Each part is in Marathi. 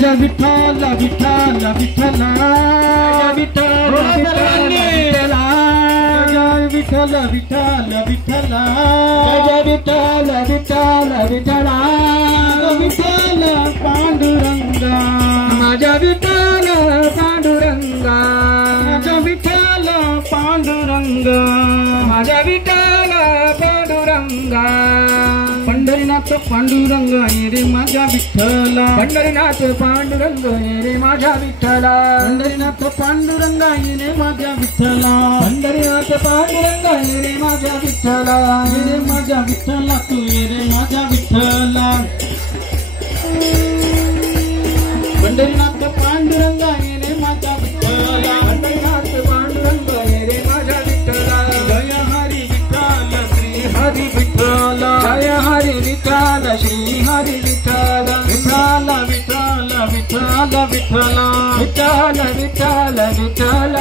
विठ्ठल विठ्ठल विठ्ठल विठ्ठल विठ्ठल विठ्ठल विठ्ठल जय विठ्ठल विठ्ठल विठ्ठल विठ्ठल पांडुरंगा माझा विठ्ठल पांडुरंगा माझा विठ्ठल पांडुरंगा माझा विठ्ठल पांडुरंगा पंढरीनाथ पांडुरंगा ये रे माझा विठ्ठला पंढरीनाथ पांडुरंगा ये रे माझा विठ्ठला पंढरीनाथ पांडुरंगा ये रे माझा विठ्ठला पंढरीनाथ पांडुरंगा ये रे माझा विठ्ठला ये रे माझा विठ्ठला तू ये रे माझा विठ्ठला पंढरीनाथ पांडुरंगा ये रे माझा विठ्ठला पंढरीनाथ पांडुरंगा ये रे माझा विठ्ठला जय हरी विठ्ठल श्री हरी विठ्ठल जय हरी विठ्ठल श्री हरी विठ्ठल विठ्ठल विठ्ठल विठ्ठल विठ्ठल विठ्ठल विठ्ठल विठ्ठल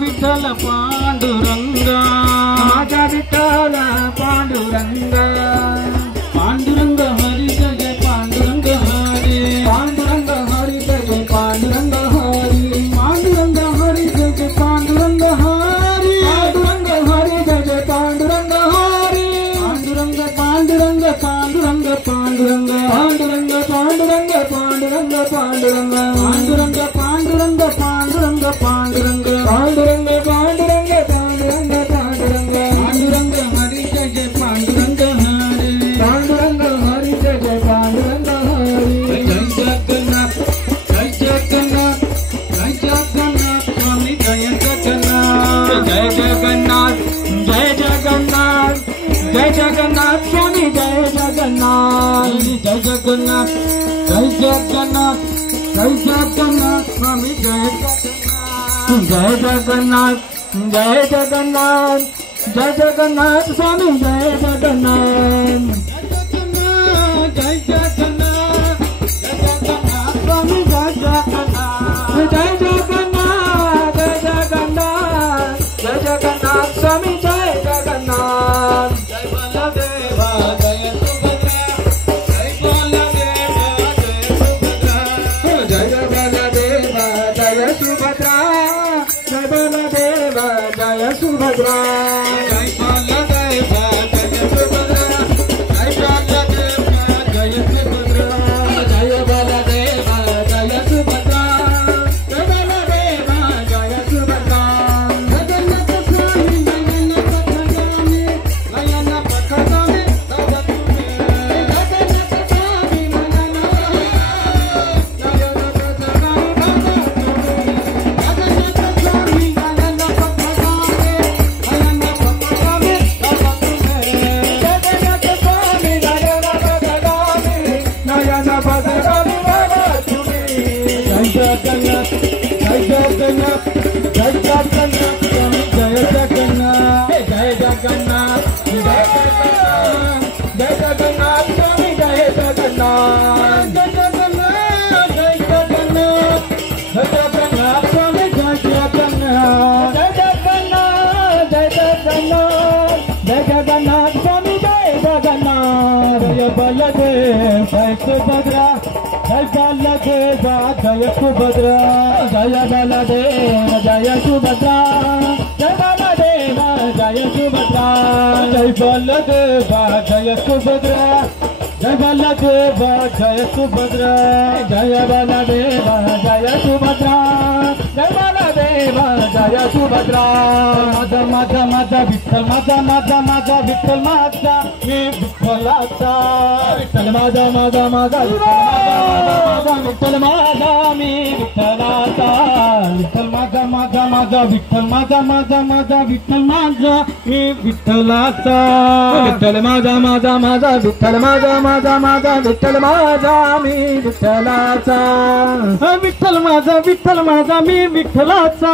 विठ्ठल पांडुरंगा माझा विठ्ठल पांडुरंगा पांडुरंग हरी जय पांडुरंग हरी पांडुरंग हरी जय पांडुरंग हरी पांडुरंग हरी जय पांडुरंग हरी पांडुरंग हरी जय पांडुरंग हरी पांडुरंग पांडुरंग पांडुरंग पांडुरंग पांडुरंग पांडुरंग पांडुरंग पांडुरंग पांडुरंग पांडुरंग पांडुरंग पांडुरंग पांडुरंग पांडुरंग पांडुरंग पांडुरंग पांडुरंग हरी जय पांडुरंग हरी पांडुरंग हरी जय पांडुरंग हरी जय जगन्नाथ जय जगन्नाथ जय जगन्नाथ स्वामी जय जगन्नाथ जय जगन्नाथ जय जगन्नाथ जय जगन्नाथ स्वामी जय जगन्नाथ जय जगन्नाथ जय जगन्नाथ जय जगन्नाथ स्वामी जय जगन्नाथ जय जगन्नाथ जय जगन्नाथ स्वामी जय जगन्नाथ जय जगन्नाथ जय जगन्नाथ स्वामी जय जगन्नाथ जय जगन्नाथ जय जगन्नाथ जय जगन्नाथ स्वामी जय जगन्नाथ जय बलदेवा जय सुभद्रा जय बलदेवा जय सुभद्रा जय बलदेवा जय सुभद्रा जय बलदेवा जय सुभद्रा जय बलदेवा जय सुभद्रा जय बलदेवा जय सुभद्रा जय बलदेवा जय सुभद्रा जय बलदेवा जय सुभद्रा जगन्नाथ स्वामी नयन पथगामी जगत में जगन्नाथ स्वामी नयन पथगामी जगन्नाथ स्वामी नयन पथगामी नयन पथगामी जगत में जगन्नाथ स्वामी नयन पथगामी नयन पथगामी जगत में जय जगन्नाथ जय जगन्नाथ जय जगन्नाथ स्वामी जय जगन्नाथ जय जगन्नाथ जय जगन्नाथ जय जगन्नाथ स्वामी जय जगन्नाथ जय जगन्नाथ जय जगन्नाथ जय जगन्नाथ स्वामी जय जगन्नाथ जय जगन्नाथ जय जगन्नाथ जय जगन्नाथ स्वामी जय जगन्नाथ जय बलदेव जय सुभद्रा जय बलदेवा जय सुभद्रा जय बलदेव जय सुभद्रा जय बलदेवा जय सुभद्रा जय बलदेवा जय सुभद्रा जय बलदेवा जय सुभद्रा जय बलदेवा जय सुभद्रा जय बलदेवा जय सुभद्रा माझा माझा माझा विठ्ठल माझा माझा माझा विठ्ठल माझा मी विठ्ठलाचा विठ्ठल माझा माझा माझा विठ्ठल माझा मी विठ्ठलाचा विठ्ठल माझा माझा माझा विठ्ठल माझा माझा माझा विठ्ठल माझा मी विठ्ठलाचा विठ्ठल माझा माझा माझा विठ्ठल माझा माझा माझा विठ्ठल माझा मी विठ्ठलाचा विठ्ठल माझा मी विठ्ठलाचा